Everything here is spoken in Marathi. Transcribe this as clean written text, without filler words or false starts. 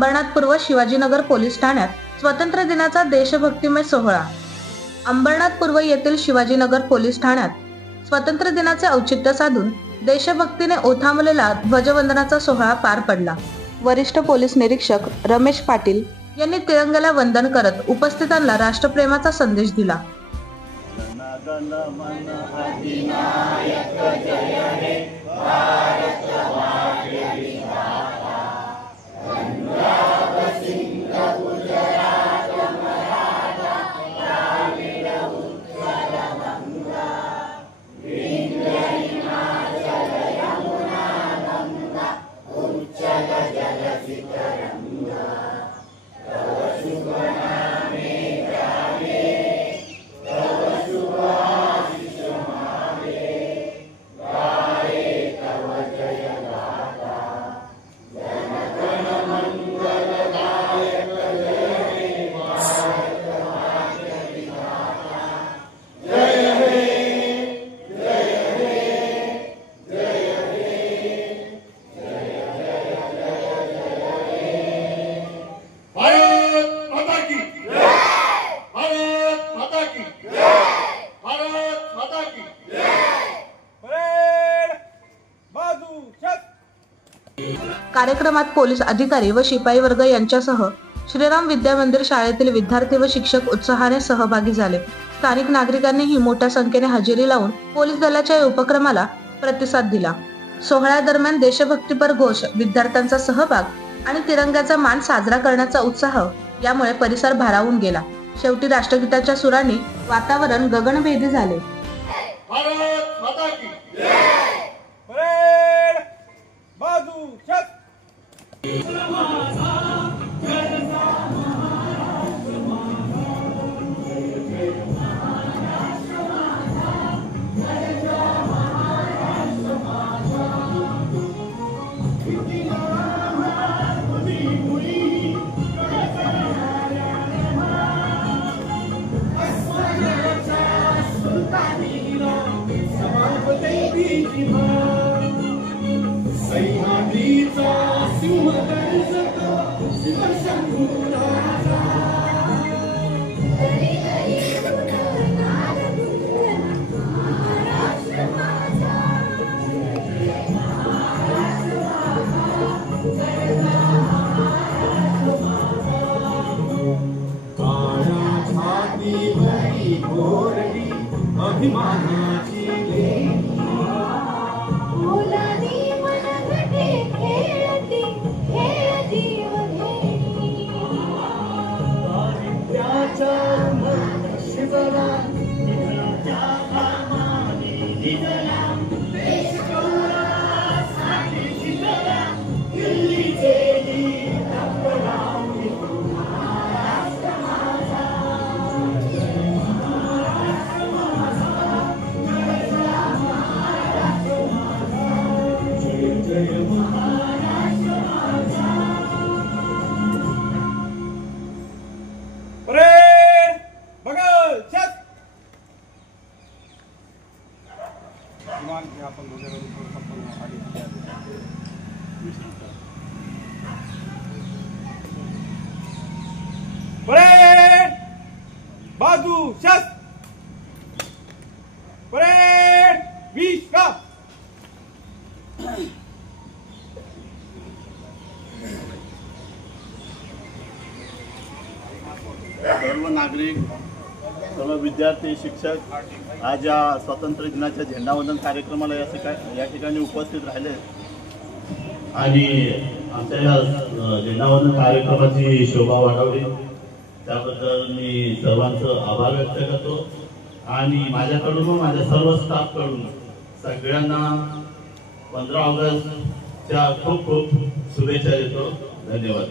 अंबरनाथ पूर्व शिवाजीनगर पोलीस ठाण्यात स्वातंत्र्य दिनाचा देशभक्तिमय सोहळा। अंबरनाथ पूर्व येथील शिवाजीनगर पोलीस ठाण्यात स्वातंत्र्य दिनाचे औचित्य साधून देशभक्तीने ओथांबलेला ध्वजवंदनाचा सोहळा पार पडला। वरिष्ठ पोलीस निरीक्षक रमेश पाटील यांनी तिरंग्याला वंदन करत उपस्थितांना राष्ट्रप्रेमाचा संदेश दिला। कार्यक्रमात पोलीस अधिकारी व शिपाई वर्ग यांच्यासह श्रीराम विद्या मंदिर शाळेतील विद्यार्थी व शिक्षक उत्साहाने सहभागी झाले। स्थानिक नागरिकांनीही मोठ्या संख्येने हजेरी लावून पोलीस दलाच्या या उपक्रमाला प्रतिसाद दिला। सोहळ्यादरम्यान देशभक्तीपर घोष, विद्यार्थ्यांचा सहभाग आणि तिरंग्याचा मान साजरा करण्याचा उत्साह यामुळे परिसर भारावून गेला। शेवटी राष्ट्रगीताच्या सुरांनी वातावरण गगनभेदी झाले। भारत माता की जय। परेड बाजू चक। अभिमानाची मुलांनी मनगटे खेळती खेळ जीव घेणी दारिद्र्याच्या उन्हात शिवला निधनाच्या कामाने निधला देश कोणासाठी शिकला दिल्लीचे गीत आपला परेड बाजू शस्त्र। परेड विश्राम। सर्व नागरिक, सर्व विद्यार्थी, शिक्षक आज या स्वातंत्र्य दिनाच्या झेंडावंदन कार्यक्रमाला या ठिकाणी उपस्थित राहिले आणि आमच्या या झेंडावंदन कार्यक्रमाची शोभा वाढवली त्याबद्दल मी सर्वांचं आभार व्यक्त करतो आणि माझ्याकडून व माझ्या सर्व स्टाफकडून सगळ्यांना 15 ऑगस्टच्या खूप खूप शुभेच्छा देतो। धन्यवाद।